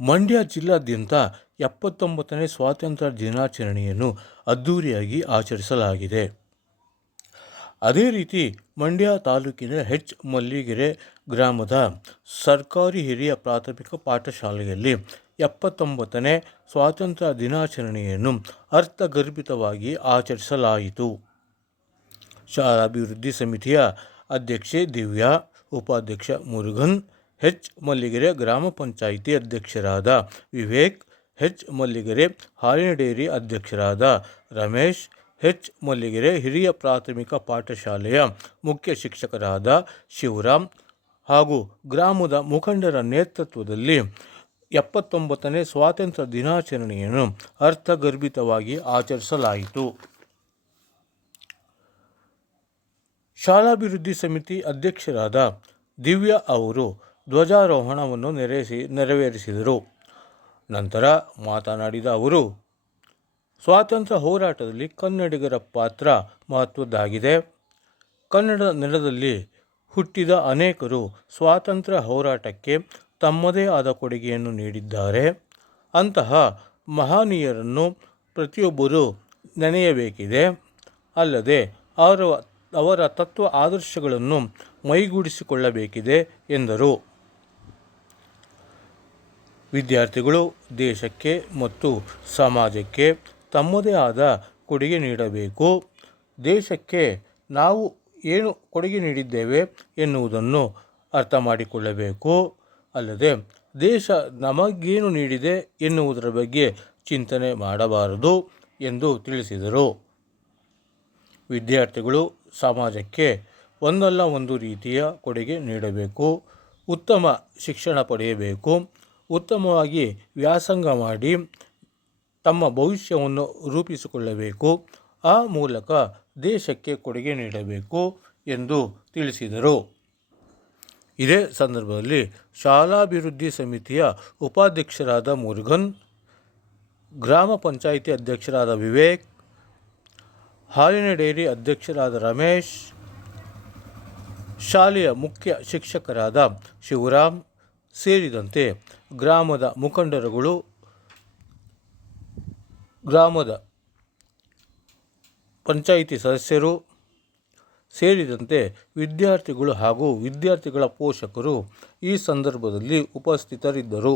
ಮಂಡ್ಯ ಜಿಲ್ಲಾದ್ಯಂತ 79ನೇ ಸ್ವಾತಂತ್ರ್ಯ ದಿನಾಚರಣೆಯನ್ನು ಅದ್ಧೂರಿಯಾಗಿ ಆಚರಿಸಲಾಗಿದೆ. ಅದೇ ರೀತಿ ಮಂಡ್ಯ ತಾಲೂಕಿನ ಎಚ್. ಮಲ್ಲಿಗೆರೆ ಗ್ರಾಮದ ಸರ್ಕಾರಿ ಹಿರಿಯ ಪ್ರಾಥಮಿಕ ಪಾಠಶಾಲೆಯಲ್ಲಿ 79ನೇ ಸ್ವಾತಂತ್ರ್ಯ ದಿನಾಚರಣೆಯನ್ನು ಅರ್ಥಗರ್ಭಿತವಾಗಿ ಆಚರಿಸಲಾಯಿತು. ಶಾಲಾಭಿವೃದ್ಧಿ ಸಮಿತಿಯ ಅಧ್ಯಕ್ಷೆ ದಿವ್ಯಾ, ಉಪಾಧ್ಯಕ್ಷ ಮುರುಗನ್, ಎಚ್. ಮಲ್ಲಿಗೆರೆ ಗ್ರಾಮ ಪಂಚಾಯಿತಿ ಅಧ್ಯಕ್ಷರಾದ ವಿವೇಕ್, ಎಚ್. ಮಲ್ಲಿಗೆರೆ ಹಾಲಿನ ಡೈರಿ ಅಧ್ಯಕ್ಷರಾದ ರಮೇಶ್, ಎಚ್. ಮಲ್ಲಿಗೆರೆ ಹಿರಿಯ ಪ್ರಾಥಮಿಕ ಪಾಠಶಾಲೆಯ ಮುಖ್ಯ ಶಿಕ್ಷಕರಾದ ಶಿವರಾಮ್ ಹಾಗೂ ಗ್ರಾಮದ ಮುಖಂಡರ ನೇತೃತ್ವದಲ್ಲಿ 79ನೇ ಸ್ವಾತಂತ್ರ್ಯ ದಿನಾಚರಣೆಯನ್ನು ಅರ್ಥಗರ್ಭಿತವಾಗಿ ಆಚರಿಸಲಾಯಿತು. ಶಾಲಾಭಿವೃದ್ಧಿ ಸಮಿತಿ ಅಧ್ಯಕ್ಷರಾದ ದಿವ್ಯಾ ಅವರು ಧ್ವಜಾರೋಹಣವನ್ನು ನೆರವೇರಿಸಿದರು. ನಂತರ ಮಾತನಾಡಿದ ಅವರು, ಸ್ವಾತಂತ್ರ್ಯ ಹೋರಾಟದಲ್ಲಿ ಕನ್ನಡಿಗರ ಪಾತ್ರ ಮಹತ್ವದ್ದಾಗಿದೆ. ಕನ್ನಡ ನೆಲದಲ್ಲಿ ಹುಟ್ಟಿದ ಅನೇಕರು ಸ್ವಾತಂತ್ರ್ಯ ಹೋರಾಟಕ್ಕೆ ತಮ್ಮದೇ ಆದ ಕೊಡುಗೆಯನ್ನು ನೀಡಿದ್ದಾರೆ. ಅಂತಹ ಮಹನೀಯರನ್ನು ಪ್ರತಿಯೊಬ್ಬರೂ ನೆನೆಯಬೇಕಿದೆ. ಅಲ್ಲದೆ ಅವರ ತತ್ವ ಆದರ್ಶಗಳನ್ನು ಮೈಗೂಡಿಸಿಕೊಳ್ಳಬೇಕಿದೆ ಎಂದರು. ವಿದ್ಯಾರ್ಥಿಗಳು ದೇಶಕ್ಕೆ ಮತ್ತು ಸಮಾಜಕ್ಕೆ ತಮ್ಮದೇ ಆದ ಕೊಡುಗೆ ನೀಡಬೇಕು. ದೇಶಕ್ಕೆ ನಾವು ಏನು ಕೊಡುಗೆ ನೀಡಿದ್ದೇವೆ ಎನ್ನುವುದನ್ನು ಅರ್ಥ ಮಾಡಿಕೊಳ್ಳಬೇಕು. ಅಲ್ಲದೆ ದೇಶ ನಮಗೇನು ನೀಡಿದೆ ಎನ್ನುವುದರ ಬಗ್ಗೆ ಚಿಂತನೆ ಮಾಡಬಾರದು ಎಂದು ತಿಳಿಸಿದರು. ವಿದ್ಯಾರ್ಥಿಗಳು ಸಮಾಜಕ್ಕೆ ಒಂದಲ್ಲ ಒಂದು ರೀತಿಯ ಕೊಡುಗೆ ನೀಡಬೇಕು. ಉತ್ತಮ ಶಿಕ್ಷಣ ಪಡೆಯಬೇಕು. ಉತ್ತಮವಾಗಿ ವ್ಯಾಸಂಗ ಮಾಡಿ ತಮ್ಮ ಭವಿಷ್ಯವನ್ನು ರೂಪಿಸಿಕೊಳ್ಳಬೇಕು. ಆ ಮೂಲಕ ದೇಶಕ್ಕೆ ಕೊಡುಗೆ ನೀಡಬೇಕು ಎಂದು ತಿಳಿಸಿದರು. ಇದೇ ಸಂದರ್ಭದಲ್ಲಿ ಶಾಲಾಭಿವೃದ್ಧಿ ಸಮಿತಿಯ ಉಪಾಧ್ಯಕ್ಷರಾದ ಮುರುಗನ್, ಗ್ರಾಮ ಪಂಚಾಯಿತಿ ಅಧ್ಯಕ್ಷರಾದ ವಿವೇಕ್, ಹಾಲಿನ ಡೈರಿ ಅಧ್ಯಕ್ಷರಾದ ರಮೇಶ್, ಶಾಲೆಯ ಮುಖ್ಯ ಶಿಕ್ಷಕರಾದ ಶಿವರಾಮ್ ಸೇರಿದಂತೆ ಗ್ರಾಮದ ಮುಖಂಡರುಗಳು, ಗ್ರಾಮದ ಪಂಚಾಯಿತಿ ಸದಸ್ಯರು ಸೇರಿದಂತೆ ವಿದ್ಯಾರ್ಥಿಗಳು ಹಾಗೂ ವಿದ್ಯಾರ್ಥಿಗಳ ಪೋಷಕರು ಈ ಸಂದರ್ಭದಲ್ಲಿ ಉಪಸ್ಥಿತರಿದ್ದರು.